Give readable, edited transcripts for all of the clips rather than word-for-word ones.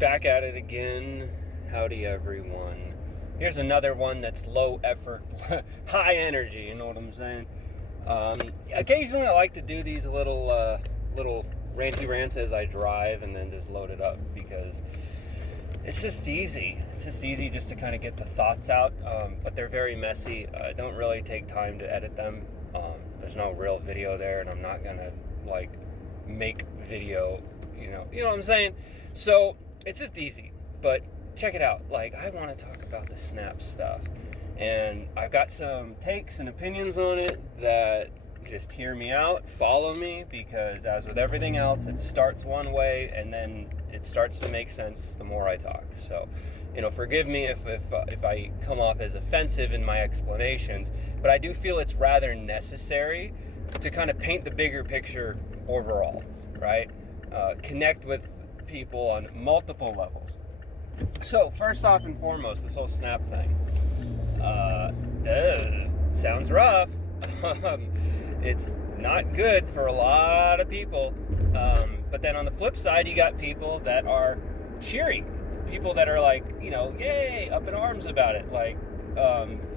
Back at it again. Howdy, everyone. Here's another one that's low effort, high energy, you know what I'm saying? Occasionally I like to do these little ranty rants as I drive and then just load it up because it's just easy. It's just easy just to kind of get the thoughts out, but they're very messy. I don't really take time to edit them. There's no real video there, and I'm not gonna make video, you know what I'm saying? So it's just easy, but check it out. I want to talk about the Snap stuff, and I've got some takes and opinions on it that just hear me out, follow me, because as with everything else, it starts one way and then it starts to make sense the more I talk. So, forgive me if I come off as offensive in my explanations, but I do feel it's rather necessary to kind of paint the bigger picture overall, right? Connect with people on multiple levels. So first off and foremost, this whole Snap thing, sounds rough. It's not good for a lot of people, but then on the flip side, you got people that are cheering, people that are yay, up in arms about it,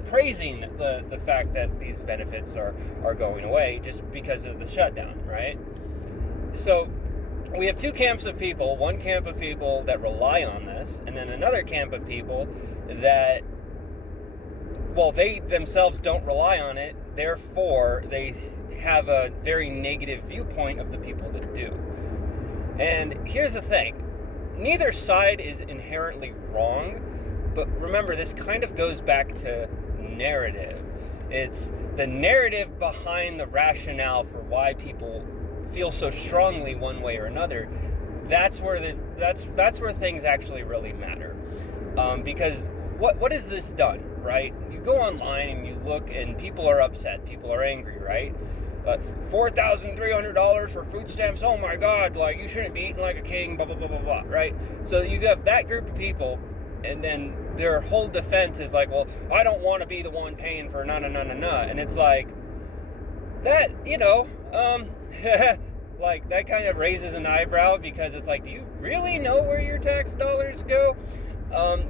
praising the fact that these benefits are going away just because of the shutdown, right? So we have two camps of people, one camp of people that rely on this, and then another camp of people that, they themselves don't rely on it, therefore they have a very negative viewpoint of the people that do. And here's the thing, neither side is inherently wrong, but remember, this kind of goes back to narrative. It's the narrative behind the rationale for why people feel so strongly one way or another. That's where things actually really matter. Because what has this done, right? You go online and you look, and people are upset, people are angry, right? $4,300 for food stamps. Oh my God! You shouldn't be eating like a king. Blah blah blah blah blah. Right? So you have that group of people, and then their whole defense is well, I don't want to be the one paying for na. And it's that, that kind of raises an eyebrow, because it's do you really know where your tax dollars go?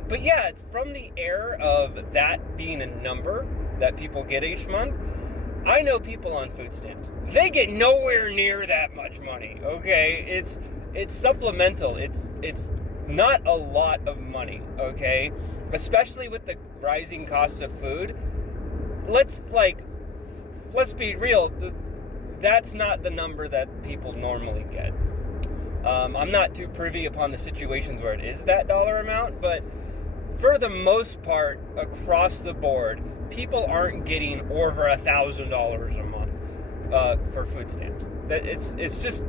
But yeah, from the air of that being a number that people get each month, I know people on food stamps. They get nowhere near that much money, okay? It's supplemental. It's not a lot of money, okay? Especially with the rising cost of food. Let's be real. That's not the number that people normally get. I'm not too privy upon the situations where it is that dollar amount, but for the most part, across the board, people aren't getting over $1,000 a month for food stamps. It's just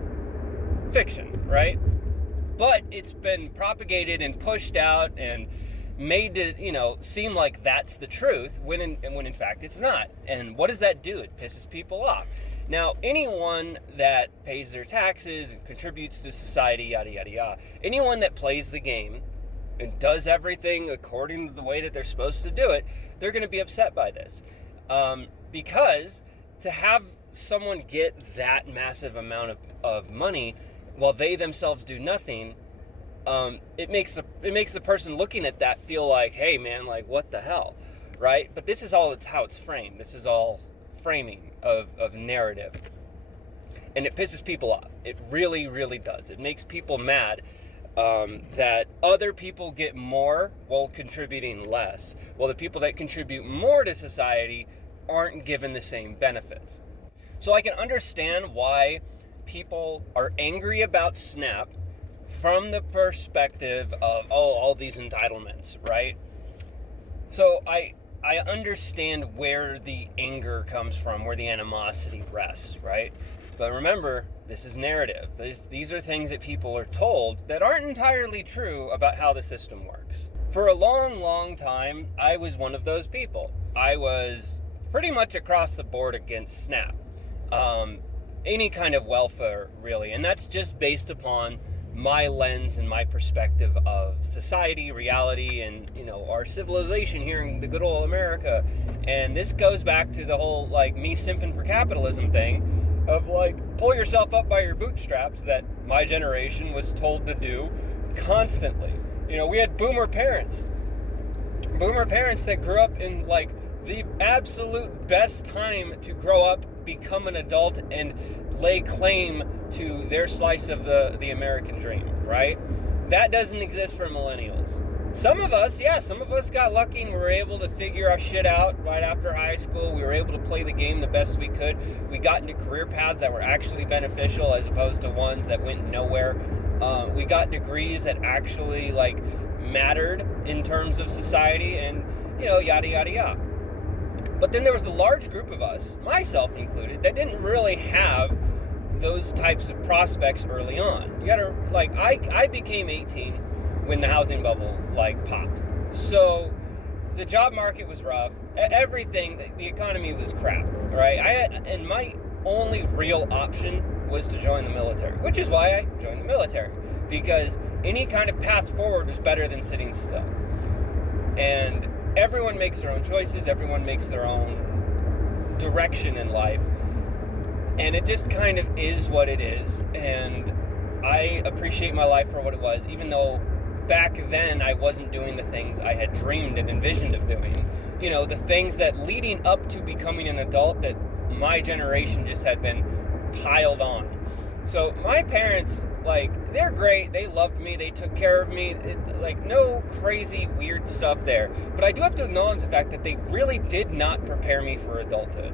fiction, right? But it's been propagated and pushed out and made to seem like that's the truth, when in fact it's not. And what does that do? It pisses people off. Now, anyone that pays their taxes and contributes to society, yada, yada, yada, anyone that plays the game and does everything according to the way that they're supposed to do it, they're going to be upset by this. Because to have someone get that massive amount of money while they themselves do nothing, it makes the person looking at that feel like, hey man, what the hell, right? But this is how it's framed. This is all framing of narrative, and it pisses people off. It really, really does. It makes people mad that other people get more while contributing less, while the people that contribute more to society aren't given the same benefits. So I can understand why people are angry about SNAP from the perspective of, all these entitlements, right? So I understand where the anger comes from, where the animosity rests, right? But remember, this is narrative. These are things that people are told that aren't entirely true about how the system works. For a long, long time, I was one of those people. I was pretty much across the board against SNAP. Any kind of welfare, really. And that's just based upon my lens and my perspective of society, reality, and our civilization here in the good old America. And this goes back to the whole me simping for capitalism thing of pull yourself up by your bootstraps that my generation was told to do constantly. We had boomer parents that grew up in like the absolute best time to grow up, become an adult, and lay claim to their slice of the American dream, right? That doesn't exist for millennials. Some of us got lucky and we were able to figure our shit out right after high school. We were able to play the game the best we could. We got into career paths that were actually beneficial as opposed to ones that went nowhere. We got degrees that actually like mattered in terms of society, and yada yada yada. But then there was a large group of us, myself included, that didn't really have those types of prospects early on. You gotta, like, I became 18 when the housing bubble popped. So the job market was rough. Everything, the economy was crap, right? And my only real option was to join the military, which is why I joined the military, because any kind of path forward was better than sitting still. And everyone makes their own choices, everyone makes their own direction in life, and it just kind of is what it is. And I appreciate my life for what it was, even though back then I wasn't doing the things I had dreamed and envisioned of doing. The things that leading up to becoming an adult that my generation just had been piled on. So my parents, they're great. They loved me. They took care of me. No crazy weird stuff there. But I do have to acknowledge the fact that they really did not prepare me for adulthood.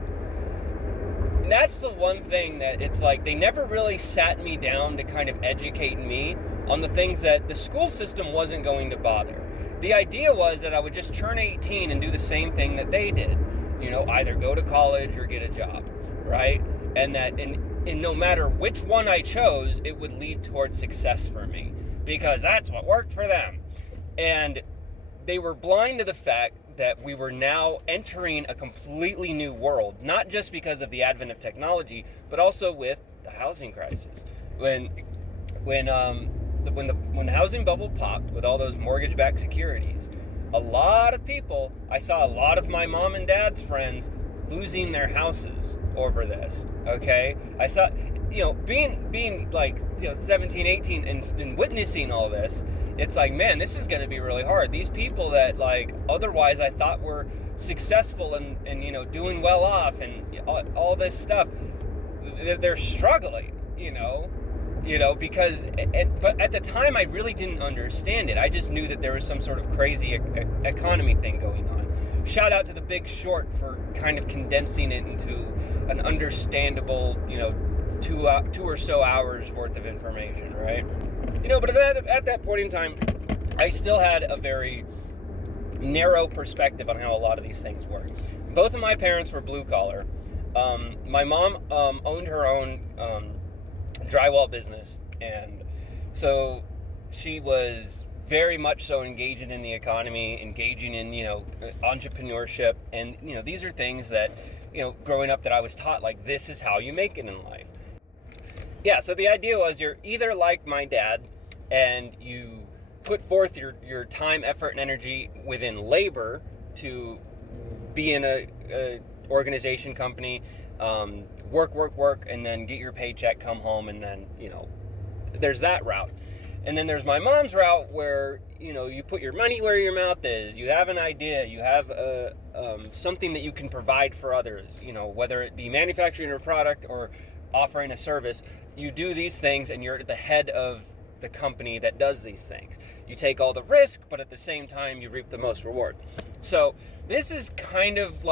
And that's the one thing that it's they never really sat me down to kind of educate me on the things that the school system wasn't going to bother. The idea was that I would just turn 18 and do the same thing that they did. Either go to college or get a job, right? And that and no matter which one I chose, it would lead towards success for me, because that's what worked for them. And they were blind to the fact that we were now entering a completely new world, not just because of the advent of technology, but also with the housing crisis. When the housing bubble popped with all those mortgage-backed securities, a lot of people, I saw a lot of my mom and dad's friends losing their houses over this, okay? I saw, being 17, 18 and witnessing all this, it's man, this is going to be really hard. These people that otherwise I thought were successful and doing well off and all this stuff, they're struggling, because, but at the time I really didn't understand it. I just knew that there was some sort of crazy economy thing going on. Shout out to The Big Short for kind of condensing it into an understandable, 2 or so hours worth of information, right? But at that point in time, I still had a very narrow perspective on how a lot of these things work. Both of my parents were blue collar. My mom owned her own drywall business, and so she was very much so engaging in the economy, engaging in entrepreneurship, and these are things that growing up that I was taught, this is how you make it in life. Yeah, so the idea was you're either like my dad and you put forth your time, effort, and energy within labor to be in a organization, company, work, and then get your paycheck, come home, and then, there's that route. And then there's my mom's route where, you put your money where your mouth is. You have an idea. You have something that you can provide for others, whether it be manufacturing a product or offering a service. You do these things and you're at the head of the company that does these things. You take all the risk, but at the same time, you reap the most reward. So this is kind of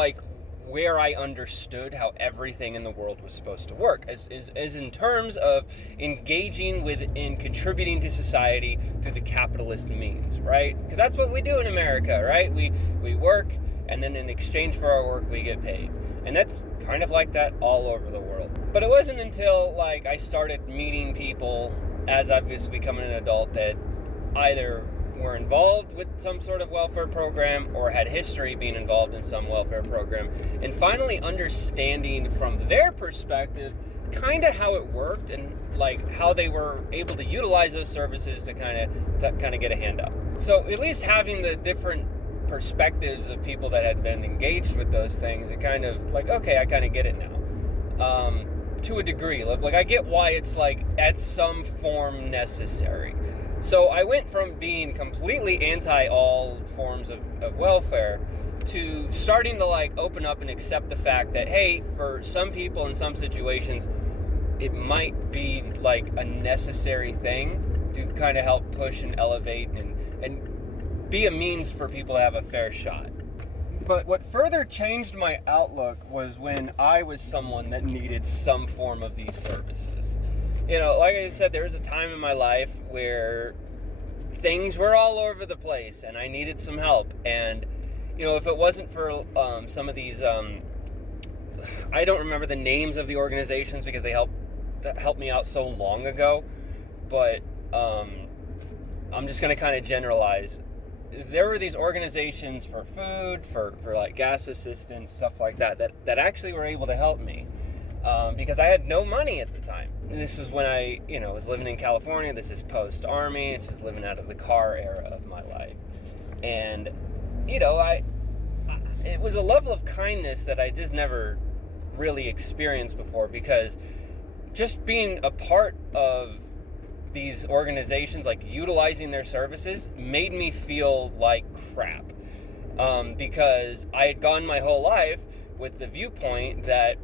where I understood how everything in the world was supposed to work, is in terms of engaging in contributing to society through the capitalist means, right? Because that's what we do in America, right? We work, and then in exchange for our work, we get paid. And that's kind of like that all over the world. But it wasn't until I started meeting people as I was becoming an adult that either were involved with some sort of welfare program or had history being involved in some welfare program, and finally understanding from their perspective kind of how it worked and how they were able to utilize those services to kind of get a handout. So at least having the different perspectives of people that had been engaged with those things, it kind of okay, I kind of get it now, to a degree. I get why it's at some form necessary. So I went from being completely anti all forms of welfare to starting to like open up and accept the fact that, hey, for some people in some situations, it might be like a necessary thing to kind of help push and elevate and be a means for people to have a fair shot. But what further changed my outlook was when I was someone that needed some form of these services. You know, like I said, there was a time in my life where things were all over the place and I needed some help. And, you know, if it wasn't for some of these, I don't remember the names of the organizations because they helped me out so long ago. But I'm just going to kind of generalize. There were these organizations for food, for like gas assistance, stuff like that actually were able to help me because I had no money at the time. And this was when I, you know, was living in California. This is post-Army. This is living out of the car era of my life. And, you know, it was a level of kindness that I just never really experienced before, because just being a part of these organizations, like utilizing their services, made me feel like crap, because I had gone my whole life with the viewpoint that,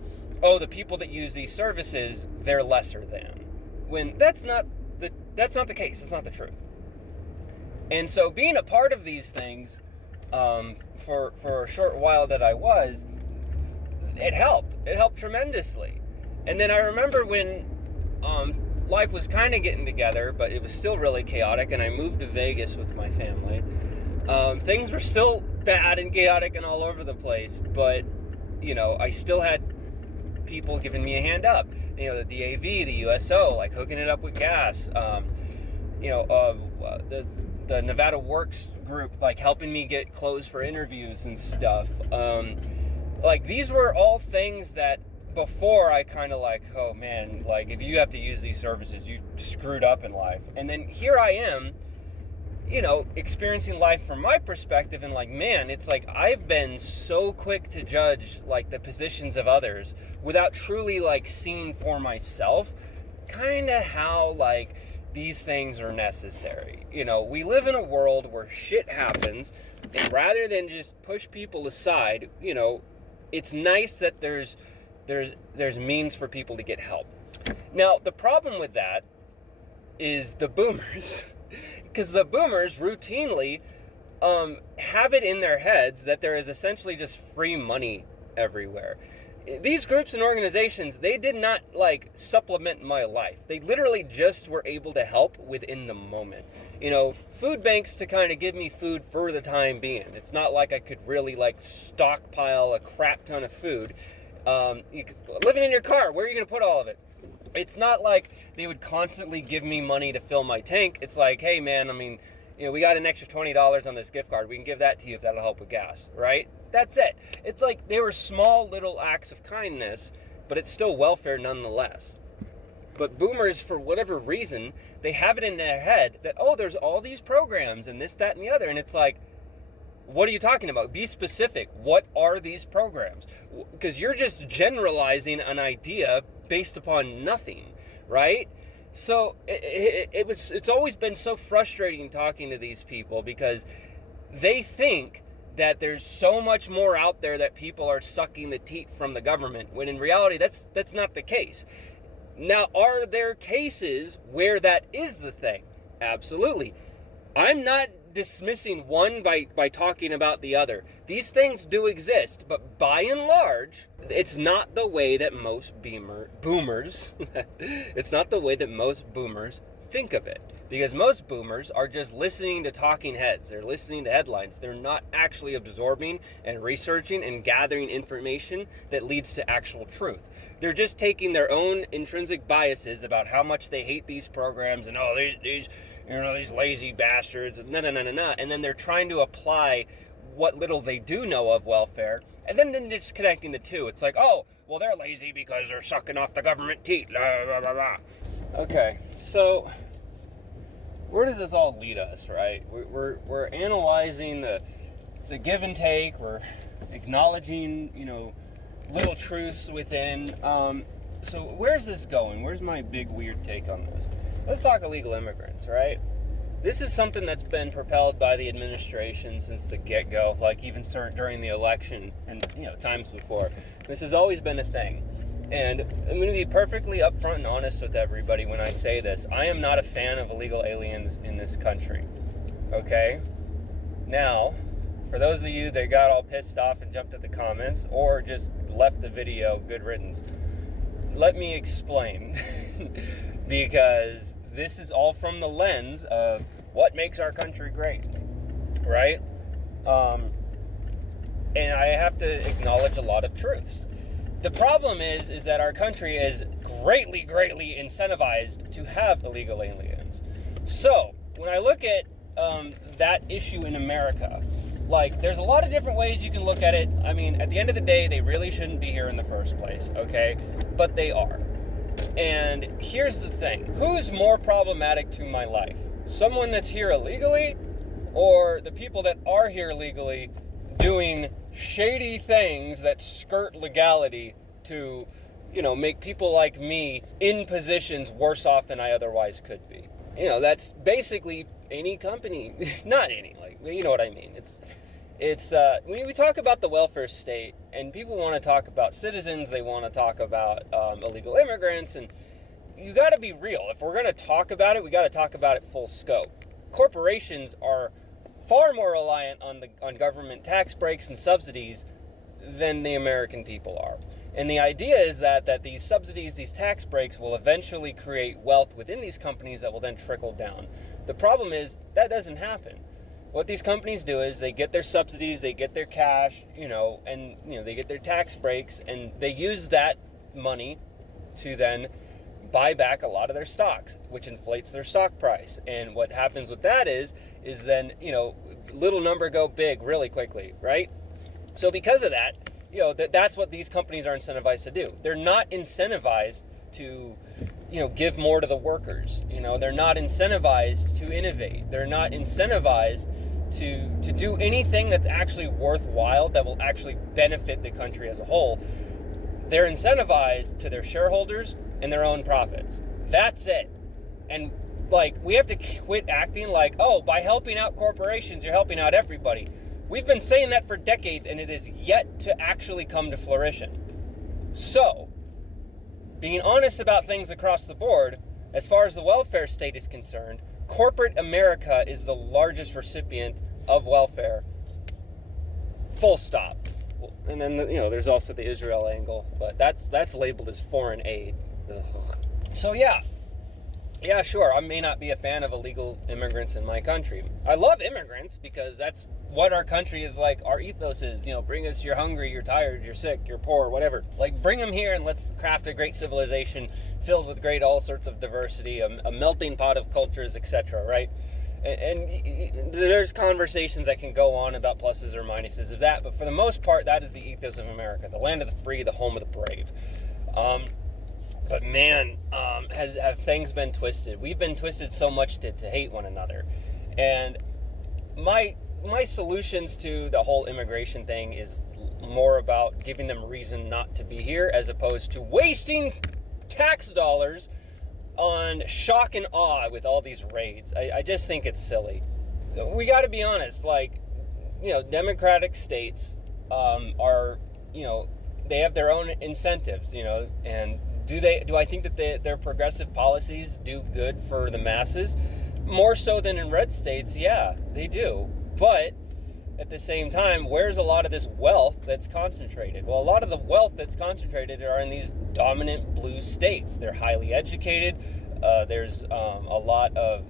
oh, the people that use these services, they're lesser than, when that's not the case. It's not the truth. And so being a part of these things for a short while that I was, it helped tremendously. And then I remember when life was kind of getting together, but it was still really chaotic, and I moved to Vegas with my family. Things were still bad and chaotic and all over the place, but, you know, I still had people giving me a hand up. You know, the DAV, the USO, like hooking it up with gas. You know, the Nevada Works group, like helping me get clothes for interviews and stuff. Like, these were all things that before I kind of like, oh man, like if you have to use these services, you screwed up in life. And then here I am, you know, experiencing life from my perspective, and like, man, it's like I've been so quick to judge like the positions of others without truly like seeing for myself kind of how like these things are necessary. You know, we live in a world where shit happens, and rather than just push people aside, you know, it's nice that there's means for people to get help. Now, the problem with that is the boomers. Because the boomers routinely have it in their heads that there is essentially just free money everywhere. These groups and organizations, they did not like supplement my life. They literally just were able to help within the moment. You know, food banks to kind of give me food for the time being. It's not like I could really like stockpile a crap ton of food. Living in your car, where are you going to put all of it? It's not like they would constantly give me money to fill my tank. It's like, hey man, I mean, you know, we got an extra $20 on this gift card. We can give that to you if that'll help with gas, right? That's it. It's like they were small little acts of kindness, but it's still welfare nonetheless. But boomers, for whatever reason, they have it in their head that, oh, there's all these programs and this, that, and the other. And it's like, what are you talking about? Be specific. What are these programs? Because you're just generalizing an idea based upon nothing, right? So it's always been so frustrating talking to these people, because they think that there's so much more out there that people are sucking the teat from the government, when in reality that's not the case. Now, are there cases where that is the thing? Absolutely. I'm not dismissing one by talking about the other. These things do exist, but by and large, it's not the way that most boomers it's not the way that most boomers think of it, because most boomers are just listening to talking heads. They're listening to headlines. They're not actually absorbing and researching and gathering information that leads to actual truth. They're just taking their own intrinsic biases about how much they hate these programs and, oh, these you know, these lazy bastards, and then they're trying to apply what little they do know of welfare, and then disconnecting the two. It's like, oh, well, they're lazy because they're sucking off the government teat, blah, blah, blah, blah. Okay, so where does this all lead us, right? We're analyzing the give and take. We're acknowledging, you know, little truths within. So where's this going? Where's my big weird take on this? Let's talk illegal immigrants, right? this is something that's been propelled by the administration since the get-go, like even during the election and times before. This has always been a thing. And I'm going to be perfectly upfront and honest with everybody when I say this. I am not a fan of illegal aliens in this country. Okay? Now, for those of you that got all pissed off and jumped at the comments or just left the video, good riddance, let me explain. Because this is all from the lens of what makes our country great, right? And I have to acknowledge a lot of truths. The problem is that our country is greatly incentivized to have illegal aliens. So when I look at that issue in America, like, there's a lot of different ways you can look at it. I mean, at the end of the day, they really shouldn't be here in the first place, okay? But they are. And here's the thing. Who's more problematic to my life? Someone that's here illegally, or the people that are here legally doing shady things that skirt legality to, make people like me in positions worse off than I otherwise could be? That's basically any company. Not any, you know what I mean. It's when we talk about the welfare state, and people want to talk about citizens, they want to talk about illegal immigrants, and you got to be real. If we're going to talk about it, we got to talk about it full scope. Corporations are far more reliant on government tax breaks and subsidies than the American people are. And the idea is that these subsidies, these tax breaks, will eventually create wealth within these companies that will then trickle down. The problem is that doesn't happen. What these companies do is they get their subsidies, they get their cash, and they get their tax breaks, and they use that money to then buy back a lot of their stocks, which inflates their stock price. And what happens with that is then, little number go big really quickly, right? So because of that, that's what these companies are incentivized to do. They're not incentivized to, give more to the workers. They're not incentivized to innovate. They're not incentivized to do anything that's actually worthwhile, that will actually benefit the country as a whole. They're incentivized to their shareholders and their own profits. That's it. And we have to quit acting like, oh, by helping out corporations, you're helping out everybody. We've been saying that for decades, and it is yet to actually come to fruition. So, being honest about things across the board, as far as the welfare state is concerned, corporate America is the largest recipient of welfare. Full stop. And then, there's also the Israel angle, but that's labeled as foreign aid. Ugh. So, yeah, sure, I may not be a fan of illegal immigrants in my country. I love immigrants because that's what our country is like. Our ethos is, bring us, you're hungry, you're tired, you're sick, you're poor, whatever. Bring them here and let's craft a great civilization filled with great all sorts of diversity, a melting pot of cultures, etc., right? And there's conversations that can go on about pluses or minuses of that, but for the most part, that is the ethos of America, the land of the free, the home of the brave. But man, have things been twisted. We've been twisted so much to hate one another. And my solutions to the whole immigration thing is more about giving them reason not to be here, as opposed to wasting tax dollars on shock and awe with all these raids. I just think it's silly. We got to be honest, Democratic states are, they have their own incentives, and do I think that their progressive policies do good for the masses? More so than in red states, yeah, they do. But at the same time, where's a lot of this wealth that's concentrated? Well, a lot of the wealth that's concentrated are in these dominant blue states. They're highly educated. There's a lot of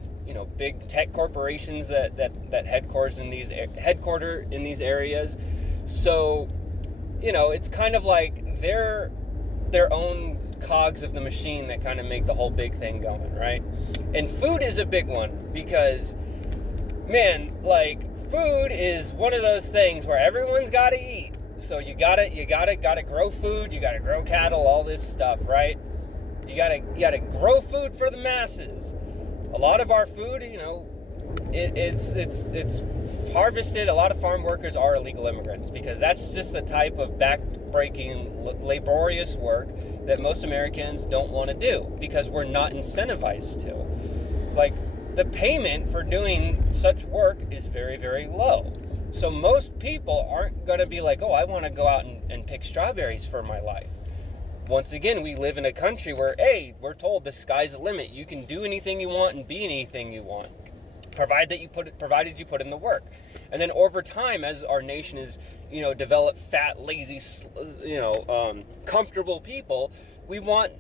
big tech corporations that headquarter in these areas. So it's kind of like they're their own cogs of the machine that kind of make the whole big thing going, right? And food is a big one because, man, food is one of those things where everyone's got to eat. So you gotta grow food, you gotta grow cattle, all this stuff, right? You gotta grow food for the masses. A lot of our food, it's harvested. A lot of farm workers are illegal immigrants because that's just the type of back-breaking, laborious work that most Americans don't want to do because we're not incentivized to. the payment for doing such work is very, very low. So most people aren't going to be like, oh, I want to go out and pick strawberries for my life. Once again, we live in a country where, hey, we're told the sky's the limit. You can do anything you want and be anything you want, provided you put in the work. And then over time, as our nation is, develop fat, lazy, comfortable people, we want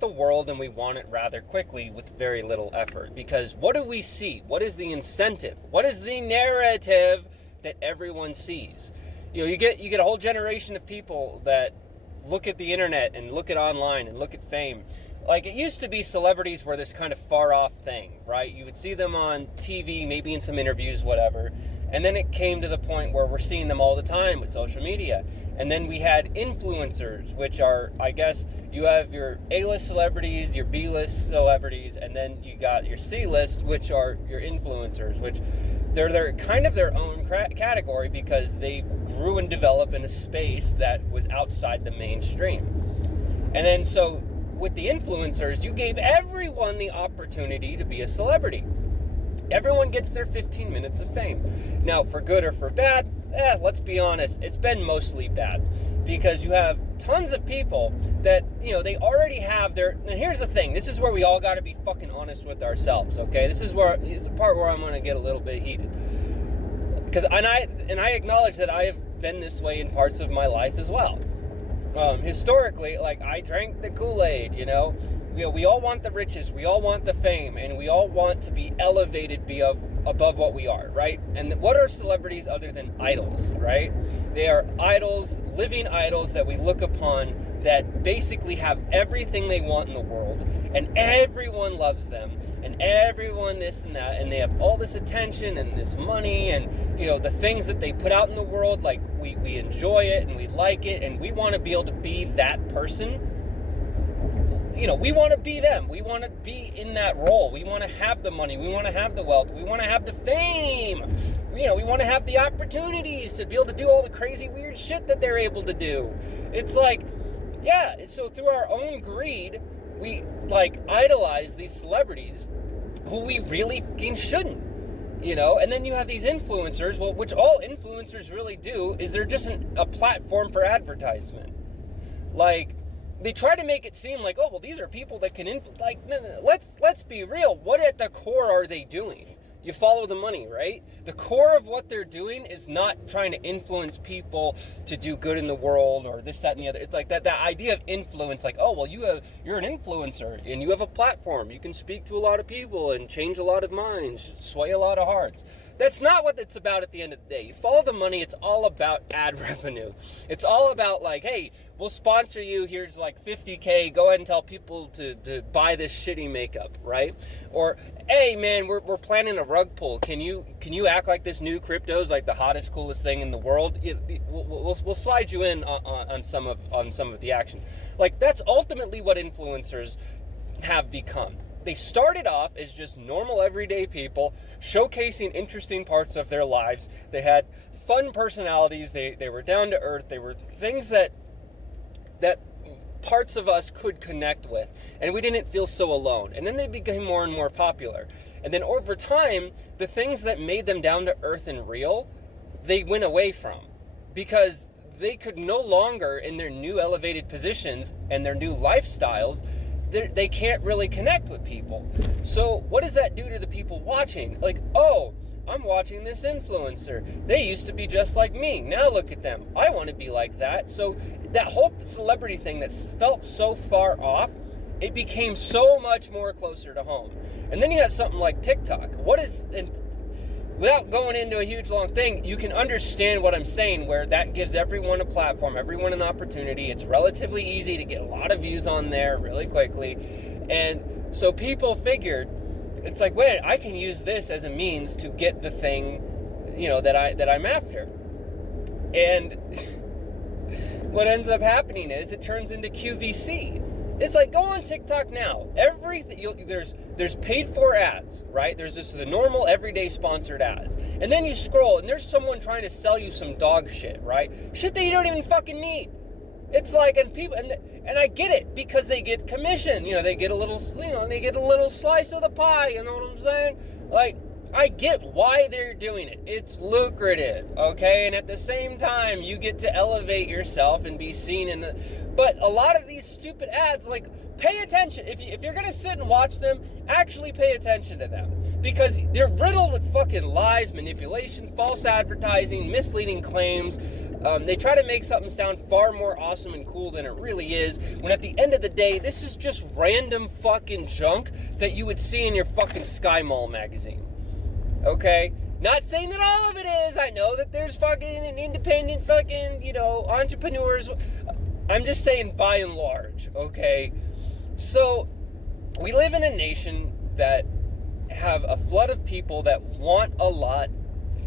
the world, and we want it rather quickly with very little effort. Because what do we see? What is the incentive? What is the narrative that everyone sees? You get a whole generation of people that look at the internet and look at online and look at fame. Like, it used to be celebrities were this kind of far off thing, right? You would see them on TV, maybe in some interviews, whatever. And then it came to the point where we're seeing them all the time with social media. And then we had influencers, which are, I guess, you have your A-list celebrities, your B-list celebrities, and then you got your C-list, which are your influencers, which they're kind of their own category because they grew and developed in a space that was outside the mainstream. And then so with the influencers, you gave everyone the opportunity to be a celebrity. Everyone gets their 15 minutes of fame. Now, for good or for bad, let's be honest, it's been mostly bad. Because you have tons of people that, they already have their... Now, here's the thing. This is where we all got to be fucking honest with ourselves, okay? This is the part where I'm going to get a little bit heated. Because, and I acknowledge that I have been this way in parts of my life as well. Historically, like, I drank the Kool-Aid, we all want the riches, we all want the fame, and we all want to be elevated above what we are, right? And what are celebrities other than idols, right? They are idols, living idols that we look upon that basically have everything they want in the world, and everyone loves them, and everyone this and that, and they have all this attention and this money, and the things that they put out in the world, like we enjoy it and we like it, and we want to be able to be that person. We want to be them. We want to be in that role. We want to have the money. We want to have the wealth. We want to have the fame. We want to have the opportunities to be able to do all the crazy, weird shit that they're able to do. It's like, yeah, so through our own greed, we, idolize these celebrities who we really fucking shouldn't. And then you have these influencers, which all influencers really do is they're just a platform for advertisement. They try to make it seem like, oh, well, these are people that can no, let's be real. What at the core are they doing? You follow the money, right? The core of what they're doing is not trying to influence people to do good in the world or this, that, and the other. It's like that idea of influence, like, oh, well, you're an influencer and you have a platform. You can speak to a lot of people and change a lot of minds, sway a lot of hearts. That's not what it's about at the end of the day. You follow the money. It's all about ad revenue. It's all about hey, we'll sponsor you. Here's $50K. Go ahead and tell people to buy this shitty makeup, right? Or, hey, man, we're planning a rug pull. Can you act like this new crypto is the hottest, coolest thing in the world? We'll slide you in on some of the action. That's ultimately what influencers have become. They started off as just normal, everyday people showcasing interesting parts of their lives. They had fun personalities. They were down to earth. They were things that parts of us could connect with, and we didn't feel so alone. And then they became more and more popular. And then over time, the things that made them down to earth and real, they went away from, because they could no longer, in their new elevated positions and their new lifestyles, they can't really connect with people. So what does that do to the people watching? Oh, I'm watching this influencer. They used to be just like me. Now look at them. I want to be like that. So that whole celebrity thing that felt so far off, it became so much more closer to home. And then you have something like TikTok. Without going into a huge long thing, you can understand what I'm saying, where that gives everyone a platform, everyone an opportunity. It's relatively easy to get a lot of views on there really quickly. And so people figured, it's wait, I can use this as a means to get the thing, that I'm after. And what ends up happening is it turns into QVC. It's go on TikTok now. Everything there's paid for ads, right? There's just the normal everyday sponsored ads, and then you scroll and there's someone trying to sell you some dog shit, right? Shit that you don't even fucking need. It's like, and people, and I get it, because they get commission, they get a little, they get a little slice of the pie, you know what I'm saying? Like, I get why they're doing it. It's lucrative, okay? And at the same time, you get to elevate yourself and be seen but a lot of these stupid ads, like, pay attention. If you're gonna sit and watch them, actually pay attention to them. Because they're riddled with fucking lies, manipulation, false advertising, misleading claims. They try to make something sound far more awesome and cool than it really is, when at the end of the day, this is just random fucking junk that you would see in your fucking Sky Mall magazine. Okay? Not saying that all of it is. I know that there's fucking independent fucking, entrepreneurs. I'm just saying by and large, okay? So, we live in a nation that have a flood of people that want a lot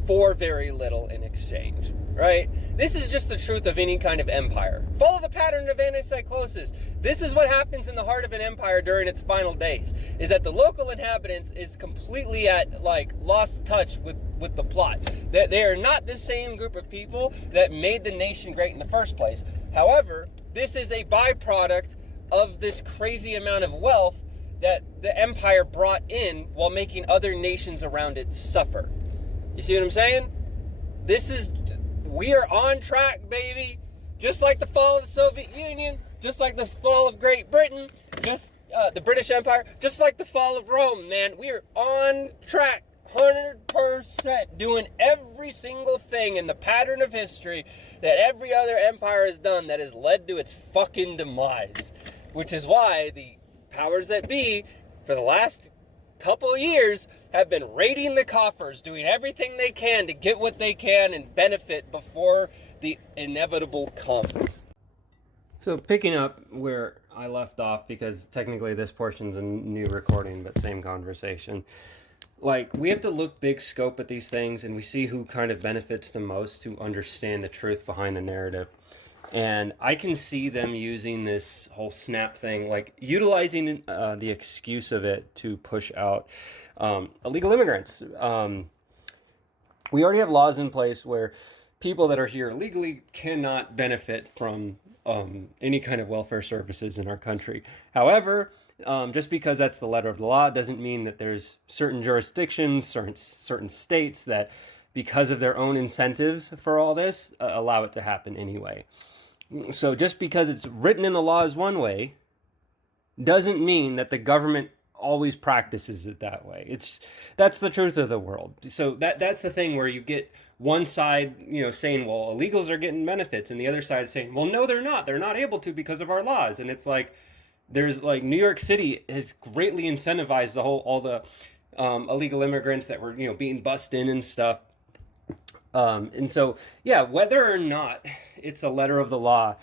for very little in exchange, right? This is just the truth of any kind of empire. Follow the pattern of anticyclosis. This is what happens in the heart of an empire during its final days, is that the local inhabitants is completely at, lost touch with the plot. They are not the same group of people that made the nation great in the first place. However, this is a byproduct of this crazy amount of wealth that the empire brought in while making other nations around it suffer. You see what I'm saying? We are on track, baby. Just like the fall of the Soviet Union, just like the fall of Great Britain, just the British Empire, just like the fall of Rome, man. We are on track, 100%, doing every single thing in the pattern of history that every other empire has done that has led to its fucking demise. Which is why the powers that be, for the last couple of years, have been raiding the coffers, doing everything they can to get what they can and benefit before the inevitable comes. So picking up where I left off, because technically this portion's a new recording, but same conversation. We have to look big scope at these things, and we see who kind of benefits the most to understand the truth behind the narrative. And I can see them using this whole SNAP thing, utilizing the excuse of it to push out illegal immigrants. We already have laws in place where people that are here illegally cannot benefit from any kind of welfare services in our country. However, just because that's the letter of the law doesn't mean that there's certain jurisdictions, certain states that, because of their own incentives for all this, allow it to happen anyway. So just because it's written in the laws one way doesn't mean that the government always practices it that way. That's the truth of the world. So that's the thing where you get one side, saying, well, illegals are getting benefits, and the other side saying, well, no, they're not. They're not able to because of our laws. And it's there's New York City has greatly incentivized all the illegal immigrants that were, being bussed in and stuff. And so, yeah, whether or not it's a letter of the law,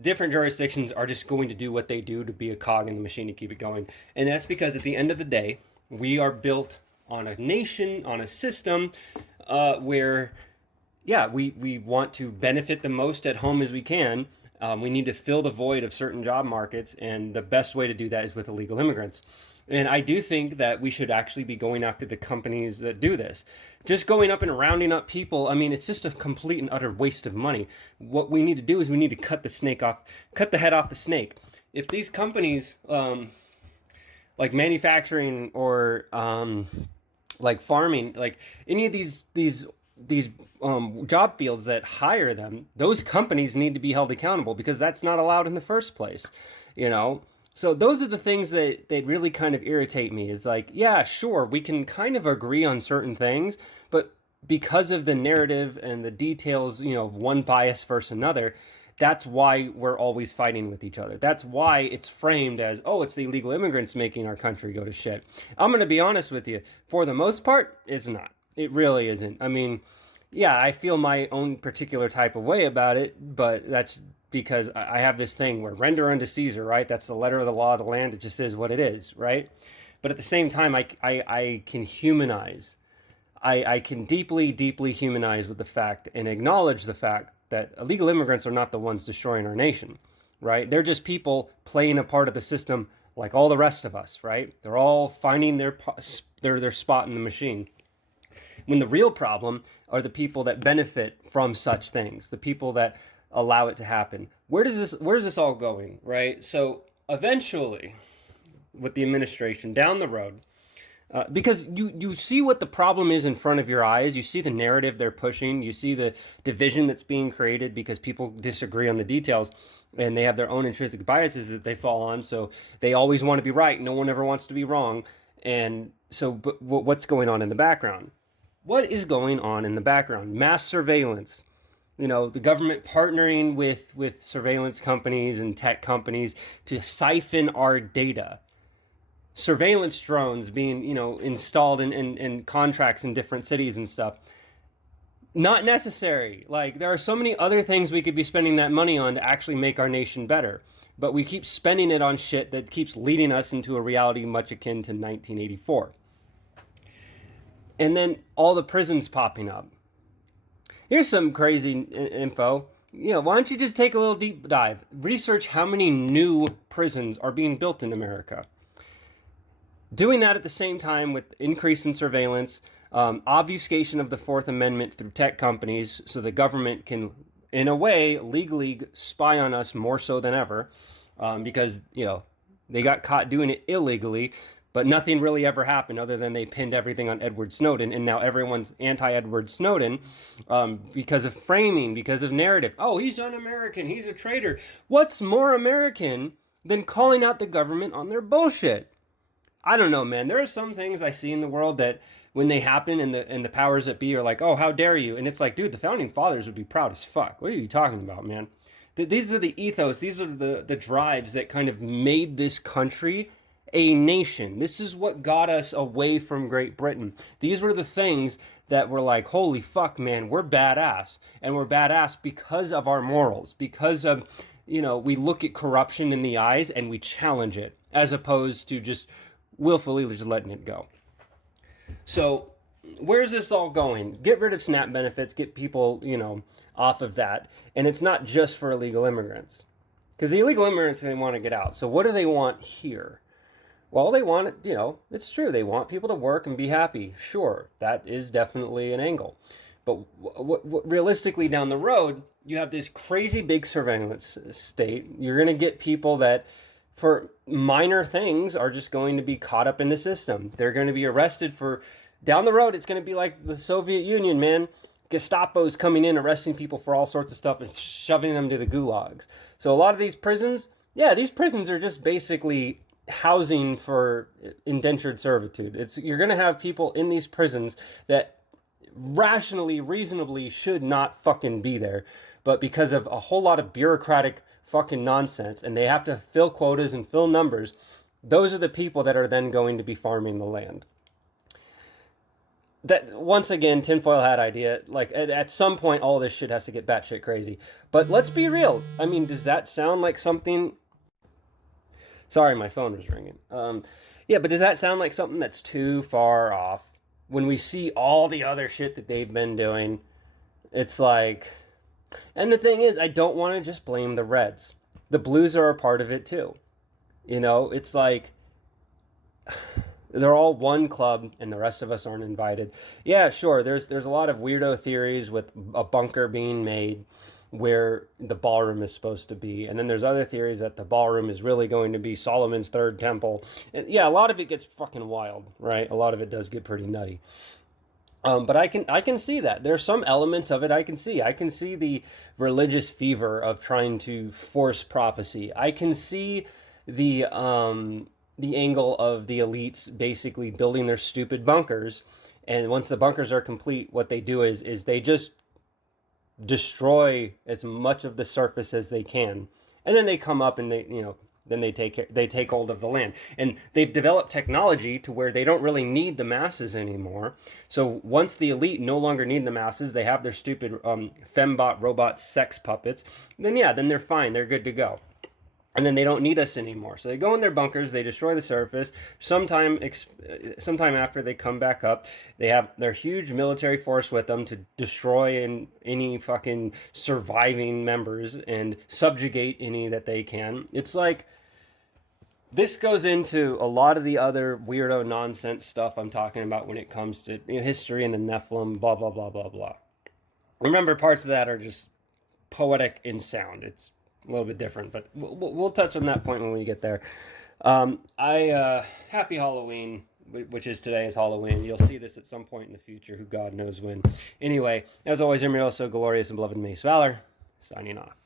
different jurisdictions are just going to do what they do to be a cog in the machine to keep it going. And that's because at the end of the day, we are built on a nation, on a system where, we want to benefit the most at home as we can. We need to fill the void of certain job markets, and the best way to do that is with illegal immigrants. And I do think that we should actually be going after the companies that do this. Just going up and rounding up people, it's just a complete and utter waste of money. What we need to do is we need to cut the head off the snake. If these companies, like manufacturing or like farming, like any of these job fields that hire them, those companies need to be held accountable, because that's not allowed in the first place, So those are the things that really kind of irritate me. Is yeah, sure, we can kind of agree on certain things, but because of the narrative and the details, of one bias versus another, that's why we're always fighting with each other. That's why it's framed as, oh, it's the illegal immigrants making our country go to shit. I'm going to be honest with you. For the most part, it's not. It really isn't. Yeah, I feel my own particular type of way about it, but that's because I have this thing where render unto Caesar, right? That's the letter of the law of the land. It just is what it is, right? But at the same time, I can humanize. I can deeply, deeply humanize with the fact and acknowledge the fact that illegal immigrants are not the ones destroying our nation, right? They're just people playing a part of the system like all the rest of us, right? They're all finding their spot in the machine. When the real problem are the people that benefit from such things, the people that allow it to happen. Where's this all going, right? So eventually, with the administration down the road, because you see what the problem is in front of your eyes. You see the narrative they're pushing. You see the division that's being created because people disagree on the details, and they have their own intrinsic biases that they fall on. So they always want to be right. No one ever wants to be wrong. And so, but what's going on in the background? What is going on in the background? Mass surveillance. The government partnering with surveillance companies and tech companies to siphon our data. Surveillance drones being, installed in contracts in different cities and stuff. Not necessary. Like, there are so many other things we could be spending that money on to actually make our nation better. But we keep spending it on shit that keeps leading us into a reality much akin to 1984. And then all the prisons popping up. Here's some crazy info. Why don't you just take a little deep dive? Research how many new prisons are being built in America. Doing that at the same time with increase in surveillance, obfuscation of the Fourth Amendment through tech companies so the government can, in a way, legally spy on us more so than ever, because, they got caught doing it illegally, but nothing really ever happened other than they pinned everything on Edward Snowden, and now everyone's anti-Edward Snowden because of framing, because of narrative. Oh, he's un-American, he's a traitor. What's more American than calling out the government on their bullshit? I don't know, man. There are some things I see in the world that when they happen and the powers that be are like, oh, how dare you? And it's like, dude, the founding fathers would be proud as fuck. What are you talking about, man? These are the ethos. These are the drives that kind of made this country a nation. This is what got us away from Great Britain. These were the things that were like, holy fuck, man, we're badass. And we're badass because of our morals, because of, we look at corruption in the eyes and we challenge it, as opposed to just willfully just letting it go. So where's this all going? Get rid of SNAP benefits, get people, off of that. And it's not just for illegal immigrants. Because the illegal immigrants, they want to get out. So what do they want here? Well, they want, it's true. They want people to work and be happy. Sure, that is definitely an angle. But realistically down the road, you have this crazy big surveillance state. You're going to get people that for minor things are just going to be caught up in the system. They're going to be arrested for, down the road, it's going to be like the Soviet Union, man. Gestapo's coming in, arresting people for all sorts of stuff and shoving them to the gulags. So a lot of these prisons, these prisons are just basically housing for indentured servitude. You're going to have people in these prisons that rationally, reasonably should not fucking be there. But because of a whole lot of bureaucratic fucking nonsense, and they have to fill quotas and fill numbers, those are the people that are then going to be farming the land. That, once again, tinfoil hat idea, like at some point all this shit has to get batshit crazy. But let's be real. I mean, does that sound like something... Sorry, my phone was ringing. But does that sound like something that's too far off? When we see all the other shit that they've been doing, it's like... And the thing is, I don't want to just blame the Reds. The Blues are a part of it too. It's like they're all one club and the rest of us aren't invited. Yeah, sure, there's a lot of weirdo theories with a bunker being made where the ballroom is supposed to be. And then there's other theories that the ballroom is really going to be Solomon's third temple. And yeah, a lot of it gets fucking wild, right? A lot of it does get pretty nutty. But I can see that. There's some elements of it I can see. I can see the religious fever of trying to force prophecy. I can see the angle of the elites basically building their stupid bunkers, and once the bunkers are complete, what they do is they just destroy as much of the surface as they can, and then they come up and then they take hold of the land. And they've developed technology to where they don't really need the masses anymore. So once the elite no longer need the masses, they have their stupid fembot robot sex puppets, then they're fine. They're good to go. And then they don't need us anymore. So they go in their bunkers, they destroy the surface. Sometime after they come back up, they have their huge military force with them to destroy any fucking surviving members and subjugate any that they can. It's like, this goes into a lot of the other weirdo nonsense stuff I'm talking about when it comes to history and the Nephilim, blah, blah, blah, blah, blah. Remember, parts of that are just poetic in sound. It's a little bit different, but we'll touch on that point when we get there. Happy Halloween, which is today is Halloween. You'll see this at some point in the future, who God knows when. Anyway, as always, I'm so glorious and beloved Mace Valor, signing off.